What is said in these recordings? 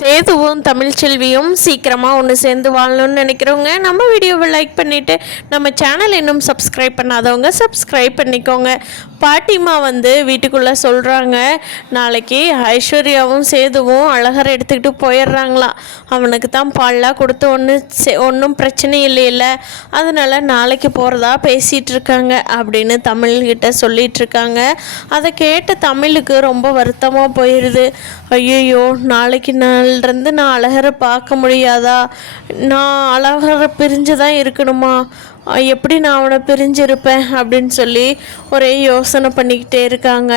சேதுவும் தமிழ்ச்செல்வியும் சீக்கிரமாக ஒன்று சேர்ந்து வாழணும்னு நினைக்கிறவங்க நம்ம வீடியோவை லைக் பண்ணிவிட்டு நம்ம சேனல் இன்னும் சப்ஸ்கிரைப் பண்ணாதவங்க சப்ஸ்கிரைப் பண்ணிக்கோங்க. பாட்டிமா வீட்டுக்குள்ளே சொல்கிறாங்க, நாளைக்கு ஐஸ்வர்யாவும் சேதுவும் அழகரை எடுத்துக்கிட்டு போயிடுறாங்களாம். அவனுக்கு தான் பால்லாம் கொடுத்து ஒன்றும் பிரச்சனை இல்லையில்ல, அதனால் நாளைக்கு போகிறதா பேசிகிட்டு இருக்காங்க அப்படின்னு தமிழ்கிட்ட சொல்லிகிட்ருக்காங்க. அதை கேட்ட தமிழுக்கு ரொம்ப வருத்தமாக போயிடுது. ஐயோ, நாளைக்கு நாளிலிருந்து நான் அழகரை பார்க்க முடியாதா? நான் அழகரை பிரிஞ்சு தான் இருக்கணுமா? எப்படி நான் அவனை பிரிஞ்சிருப்பேன் அப்படின்னு சொல்லி ஒரே யோசனை பண்ணிக்கிட்டே இருக்காங்க.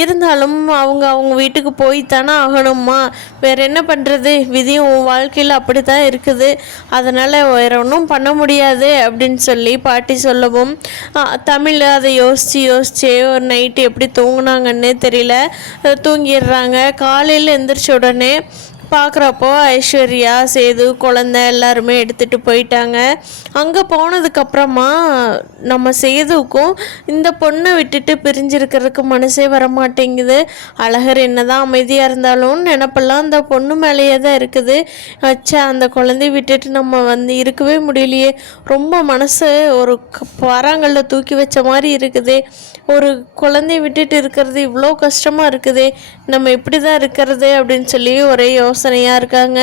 இருந்தாலும் அவங்க வீட்டுக்கு போய் தானே ஆகணுமா? வேறு என்ன பண்ணுறது? விதியும் உன் வாழ்க்கையில் அப்படி தான் இருக்குது, அதனால் வேறு ஒன்றும் பண்ண முடியாது அப்படின்னு சொல்லி பாட்டி சொல்லவும் தமிழ் அதை யோசித்து ஒரு நைட்டு எப்படி தூங்குனாங்கன்னே தெரியல, தூங்கிடுறாங்க. காலையில் எந்திரிச்ச உடனே பார்க்குறப்போ ஐஸ்வர்யா சேது குழந்தை எல்லாருமே எடுத்துகிட்டு போயிட்டாங்க. அங்கே போனதுக்கப்புறமா நம்ம சேதுவுக்கும் இந்த பொண்ணை விட்டுட்டு பிரிஞ்சிருக்கிறதுக்கு மனசே வரமாட்டேங்குது. அழகர் என்ன தான் அமைதியாக இருந்தாலும் நினப்பெல்லாம் அந்த பொண்ணு மேலேயே தான் இருக்குது. அச்சா, அந்த குழந்தைய விட்டுட்டு நம்ம இருக்கவே முடியலையே, ரொம்ப மனசு ஒரு பாறாங்களில் தூக்கி வச்ச மாதிரி இருக்குது. ஒரு குழந்தைய விட்டுட்டு இருக்கிறது இவ்வளோ கஷ்டமாக இருக்குது, நம்ம இப்படி தான் இருக்கிறது அப்படின்னு சொல்லி ஒரே யோசனையாக இருக்காங்க.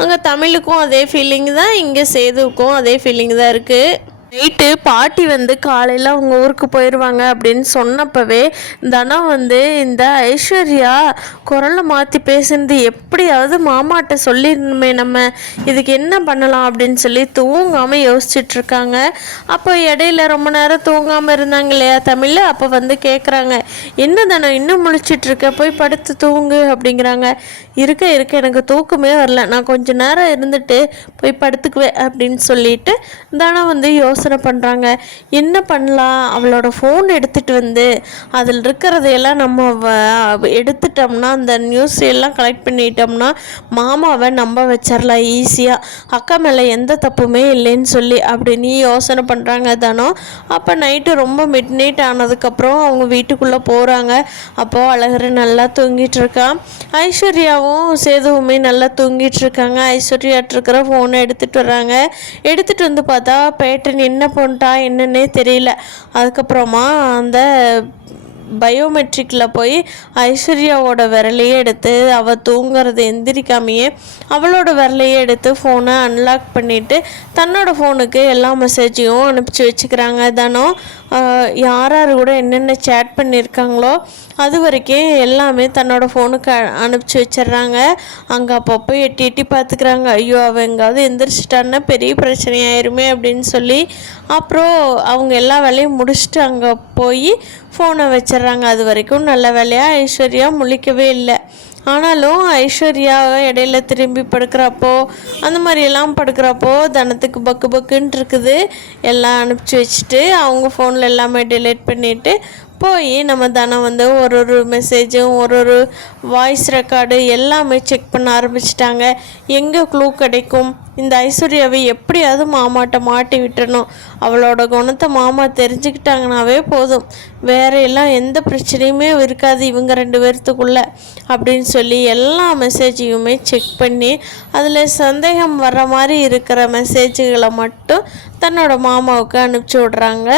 அங்கே தமிழுக்கும் அதே ஃபீலிங் தான், இங்கே சேதுவுக்கும் அதே ஃபீலிங் தான் இருக்குது. நைட்டு பாட்டி காலையில் அவங்க ஊருக்கு போயிடுவாங்க அப்படின்னு சொன்னப்பவே தனம் இந்த ஐஸ்வர்யா குரலை மாற்றி பேசுனது எப்படியாவது மாமாட்ட சொல்லிடணுமே, நம்ம இதுக்கு என்ன பண்ணலாம் அப்படின்னு சொல்லி தூங்காமல் யோசிச்சுட்ருக்காங்க. அப்போ இடையில ரொம்ப நேரம் தூங்காமல் இருந்தாங்க இல்லையா தமிழ், அப்போ கேட்குறாங்க, என்ன தனம் இன்னும் முழிச்சிட்ருக்க, போய் படுத்து தூங்கு அப்படிங்கிறாங்க. இருக்க எனக்கு தூக்கமே வரல, நான் கொஞ்ச நேரம் இருந்துட்டு போய் படுத்துக்குவேன் அப்படின்னு சொல்லிட்டு தனம் யோசனை பண்ணுறாங்க. என்ன பண்ணலாம்? அவளோட ஃபோன் எடுத்துகிட்டு அதில் இருக்கிறதையெல்லாம் நம்ம எடுத்துட்டோம்னா, அந்த நியூஸ் எல்லாம் கலெக்ட் பண்ணிட்டோம்னா மாமாவை நம்ப வச்சிடலாம் ஈஸியாக, அக்கா மேலே எந்த தப்புமே இல்லைன்னு சொல்லி அப்படின்னு யோசனை பண்ணுறாங்க தனம். அப்போ நைட்டு ரொம்ப மிட் நைட் ஆனதுக்கப்புறம் அவங்க வீட்டுக்குள்ளே போகிறாங்க. அப்போது அழகர் நல்லா தூங்கிட்டு இருக்கான். ஐஸ்வர்யாவும் சேதுவுமே நல்லா தூங்கிட்டு இருக்காங்க. ஐஸ்வர்யாட்டு இருக்கிற ஃபோனை எடுத்துகிட்டு வர்றாங்க. எடுத்துகிட்டு பார்த்தா பேட்டன் என்ன பண்ணிட்டா என்னன்னே தெரியல. அதுக்கப்புறமா அந்த பயோமெட்ரிக்கில் போய் ஐஸ்வர்யாவோட விரலையே எடுத்து அவள் தூங்குறது எந்திரிக்காமையே அவளோட விரலையே எடுத்து ஃபோனை அன்லாக் பண்ணிவிட்டு தன்னோட ஃபோனுக்கு எல்லா மெசேஜையும் அனுப்பிச்சி வச்சுக்கிறாங்க. தானோ யார் கூட என்னென்ன சேட் பண்ணியிருக்காங்களோ அது வரைக்கும் எல்லாமே தன்னோட ஃபோனுக்கு அனுப்பிச்சி வச்சிட்றாங்க. அங்கே அப்பப்போ எட்டி பார்த்துக்கிறாங்க. ஐயோ, அவள் எங்காவது எந்திரிச்சிட்டான்னா பெரிய பிரச்சனையாயிருமே அப்படின்னு சொல்லி அப்புறம் அவங்க எல்லா வேலையும் முடிச்சுட்டு அங்கே போய் ஃபோனை வச்சிட்றாங்க. அது வரைக்கும் நல்ல வேலையாக ஐஸ்வர்யா முழிக்கவே இல்லை. ஆனாலும் ஐஸ்வர்யா இடையில திரும்பி படுக்கிறப்போ அந்த மாதிரியெல்லாம் படுக்கிறப்போ தனத்துக்கு பக்குன்னு இருக்குது. எல்லாம் அனுப்பிச்சி வச்சுட்டு அவங்க ஃபோனில் எல்லாமே டிலீட் பண்ணிவிட்டு போய் நம்ம தனம் ஒரு மெசேஜும் ஒரு வாய்ஸ் ரெக்கார்டு எல்லாமே செக் பண்ண ஆரம்பிச்சிட்டாங்க. எங்கே க்ளூ கிடைக்கும், இந்த ஐஸ்வர்யாவை எப்படியாவது மாமாட்ட மாட்டி விட்டுறணும், அவளோட குணத்தை மாமா தெரிஞ்சுக்கிட்டாங்கனாவே போதும், வேற எல்லாம் எந்த பிரச்சனையுமே இருக்காது இவங்க ரெண்டு பேர்த்துக்குள்ளே அப்படின்னு சொல்லி எல்லா மெசேஜையுமே செக் பண்ணி அதில் சந்தேகம் வர்ற மாதிரி இருக்கிற மெசேஜுகளை மட்டும் தன்னோட மாமாவுக்கு அனுப்பிச்சி விட்றாங்க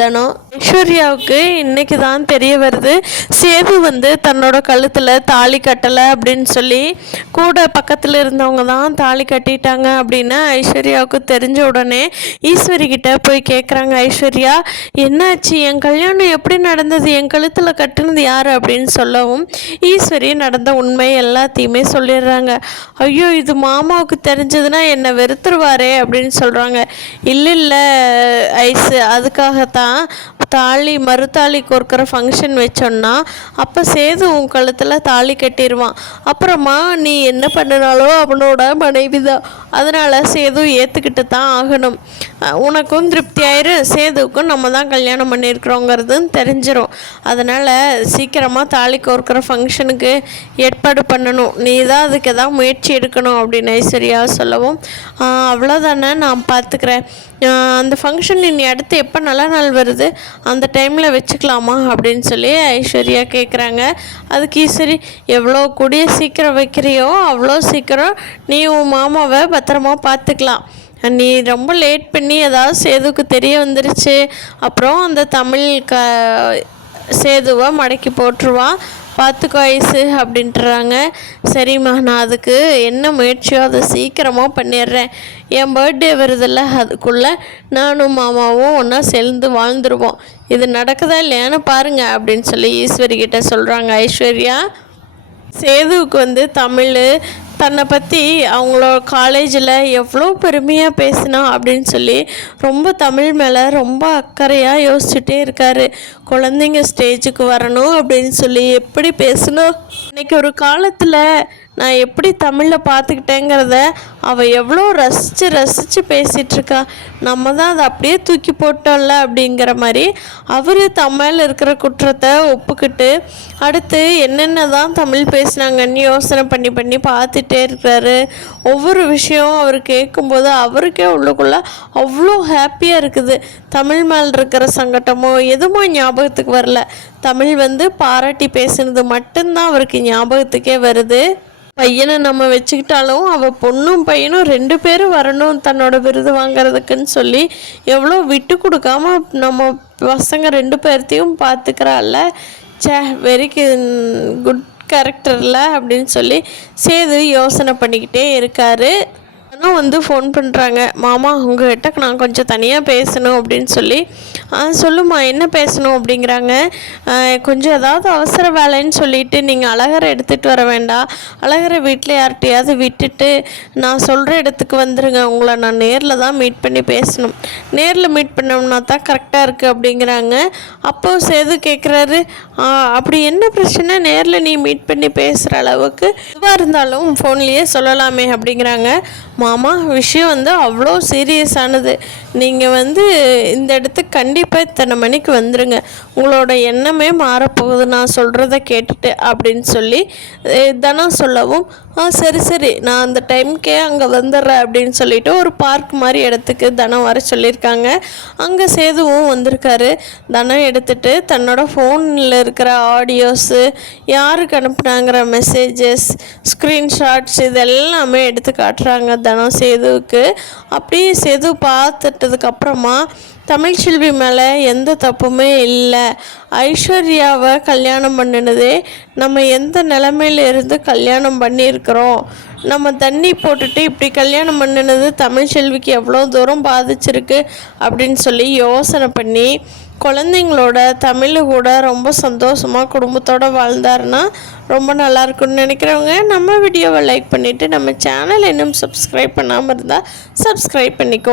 தனம். ஐஸ்வர்யாவுக்கு இன்னைக்கு தான் தெரிய வருது, சேது தன்னோட கழுத்தில் தாலி கட்டலை அப்படின்னு சொல்லி கூட பக்கத்தில் இருந்தவங்க தான் தாலி கட்டிட்டாங்க அப்படின்னு ஐஸ்வர்யாவுக்கு தெரிஞ்ச உடனே ஈஸ்வரி கிட்ட போய் கேட்குறாங்க. ஐஸ்வர்யா, என்னாச்சு, என் கல்யாணம் எப்படி நடந்தது, என் கழுத்தில் கட்டுனது யார் அப்படின்னு சொல்லவும் ஈஸ்வரி நடந்த உண்மை எல்லாத்தையுமே சொல்லிடுறாங்க. ஐயோ, இது மாமாவுக்கு தெரிஞ்சதுன்னா என்னை வெறுத்துருவாரே அப்படின்னு சொல்கிறாங்க. இல்லை ஐஸு, அதுக்காகத்தான் மறுத்தாலி கோர்க்கிற ஃபங்க்ஷன் வச்சோன்னா அப்போ சேது உன் கழுத்தில் தாலி கட்டிடுவான், அப்புறமா நீ என்ன பண்ணினாலோ அவனோட மனைவி தான், அதனால் சேது ஏற்றுக்கிட்டு தான் ஆகணும். உனக்கும் திருப்தி ஆயிரும், சேதுவுக்கும் நம்ம தான் கல்யாணம் பண்ணியிருக்கிறோங்கிறதுன்னு தெரிஞ்சிடும். அதனால் சீக்கிரமாக தாலி கோர்க்கிற ஃபங்க்ஷனுக்கு ஏற்பாடு பண்ணணும், நீ தான் அதுக்கு எதாவது முயற்சி எடுக்கணும் அப்படின்னு ஐஸ்வர்யா சொல்லவும், அவ்வளோதானே நான் பார்த்துக்கிறேன், அந்த ஃபங்க்ஷன் இனி அடுத்து எப்போ நல்ல நாள் வருது அந்த டைமில் வச்சுக்கலாமா அப்படின்னு சொல்லி ஐஸ்வர்யா கேட்குறாங்க. அதுக்கு ஈஸ்வரி, எவ்வளோ கூடிய சீக்கிரம் வைக்கிறியோ அவ்வளோ சீக்கிரம் நீ உன் மாமாவை பத்திரமா பார்த்துக்கலாம். நீ ரொம்ப லேட் பண்ணி ஏதாவது சேதுக்கு தெரிய வந்துருச்சு, அப்புறம் அந்த தமிழ் சேதுவை மடக்கி போட்டுருவான், பார்த்துக்கோ ஐஸு அப்படின்ட்டுறாங்க. சரிம்மா, நான் அதுக்கு என்ன முயற்சியோ அதை சீக்கிரமாக பண்ணிடுறேன். என் பர்த்டே வருதில்ல, அதுக்குள்ளே நானும் மாமாவும் ஒன்றா சேர்ந்து வாழ்ந்துருவோம். இது நடக்குதா இல்லையான்னு பாருங்கள் அப்படின்னு சொல்லி ஈஸ்வரி கிட்ட சொல்கிறாங்க ஐஸ்வர்யா. சேதுவுக்கு தமிழ் தன்னை பற்றி அவங்களோட காலேஜில் எவ்வளோ பெருமையாக பேசினா அப்படின்னு சொல்லி ரொம்ப தமிழ் மேலே ரொம்ப அக்கறையாக யோசிச்சுட்டே இருக்கார். குழந்தைங்க ஸ்டேஜுக்கு வரணும் அப்படின்னு சொல்லி எப்படி பேசணும், இன்றைக்கி ஒரு காலத்தில் நான் எப்படி தமிழில் பார்த்துக்கிட்டேங்கிறத அவள் எவ்வளோ ரசித்து பேசிகிட்ருக்கா, நம்ம தான் அதை அப்படியே தூக்கி போட்டோம்ல அப்படிங்கிற மாதிரி அவர் தமிழில் இருக்கிற குற்றத்தை ஒப்புக்கிட்டு அடுத்து என்னென்ன தான் தமிழ் பேசினாங்கன்னு யோசனை பண்ணி பார்த்துட்டே இருக்கிறாரு. ஒவ்வொரு விஷயம் அவர் கேட்கும்போது அவருக்கே உள்ளுக்குள்ளே அவ்வளோ ஹாப்பியாக இருக்குது. தமிழ் மேல் இருக்கிற சங்கட்டமோ எதுவுமோ ஞாபகத்துக்கு வரல, தமிழ் பாராட்டி பேசுனது மட்டும்தான் அவருக்கு ஞாபகத்துக்கே வருது. பையனை நம்ம வச்சுக்கிட்டாலும் அவள் பொண்ணும் பையனும் 2 பேரும் வரணும் தன்னோட விருது வாங்கிறதுக்குன்னு சொல்லி எவ்வளோ விட்டு கொடுக்காம நம்ம பசங்க 2 பேர்த்தையும் பார்த்துக்கிறாள்ல. வெரி குட் கேரக்டரில் அப்படின்னு சொல்லி சேது யோசனை பண்ணிக்கிட்டே இருக்காரு. ஆனால் ஃபோன் பண்ணுறாங்க, மாமா உங்ககிட்ட நான் கொஞ்சம் தனியாக பேசணும் அப்படின்னு சொல்லி. சொல்லுமா, என்ன பேசணும் அப்படிங்கிறாங்க. கொஞ்சம் ஏதாவது அவசர வேலைன்னு சொல்லிவிட்டு நீங்கள் அழகரை எடுத்துகிட்டு வர வேண்டாம், அழகரை வீட்டில் யார்கிட்டையாவது விட்டுட்டு நான் சொல்கிற இடத்துக்கு வந்துடுங்க, உங்களை நான் நேரில் தான் மீட் பண்ணி பேசணும், நேரில் மீட் பண்ணோம்னா தான் கரெக்டாக இருக்குது அப்படிங்கிறாங்க. அப்போது சேது கேட்குறாரு, அப்படி என்ன பிரச்சனை, நேரில் நீ மீட் பண்ணி பேசுகிற அளவுக்கு எதுவாக இருந்தாலும் ஃபோன்லேயே சொல்லலாமே அப்படிங்கிறாங்க. மாமா விஷயம் அவ்வளோ சீரியஸானது, நீங்கள் இந்த இடத்துக்கு கண்டிப்பாக இத்தனை மணிக்கு வந்துடுங்க, உங்களோட எண்ணமே மாறப்போகுது நான் சொல்கிறத கேட்டுட்டு அப்படின்னு சொல்லி தனம் சொல்லவும், சரி நான் அந்த டைமுக்கே அங்கே வந்துடுறேன் அப்படின்னு சொல்லிட்டு ஒரு பார்க் மாதிரி இடத்துக்கு தனம் வர சொல்லியிருக்காங்க. அங்கே சேதுவும் வந்திருக்காரு. தனம் எடுத்துகிட்டு தன்னோட ஃபோனில் இருக்கிற ஆடியோஸு, யாருக்கு அனுப்புனாங்கிற மெசேஜஸ், ஸ்க்ரீன்ஷாட்ஸ் இதெல்லாமே எடுத்து காட்டுறாங்க தனம் சேதுவுக்கு. அப்படியே சேது பார்த்துட்டதுக்கப்புறமா தமிழ்ச்செல்வி மேலே எந்த தப்புமே இல்லை, ஐஸ்வர்யாவை கல்யாணம் பண்ணினதே நம்ம எந்த நிலைமையில இருந்து கல்யாணம் பண்ணியிருக்கிறோம், நம்ம தண்ணி போட்டுட்டு இப்படி கல்யாணம் பண்ணினது தமிழ்ச்செல்விக்கு எவ்வளோ தூரம் பாதிச்சிருக்கு அப்படின்னு சொல்லி யோசனை பண்ணி குழந்தைங்களோட தமிழ் கூட ரொம்ப சந்தோஷமாக குடும்பத்தோடு வாழ்ந்தாருன்னா ரொம்ப நல்லாயிருக்குன்னு நினைக்கிறவங்க நம்ம வீடியோவை லைக் பண்ணிவிட்டு நம்ம சேனல் இன்னும் சப்ஸ்கிரைப் பண்ணாமல் இருந்தால் சப்ஸ்கிரைப் பண்ணிக்கோ.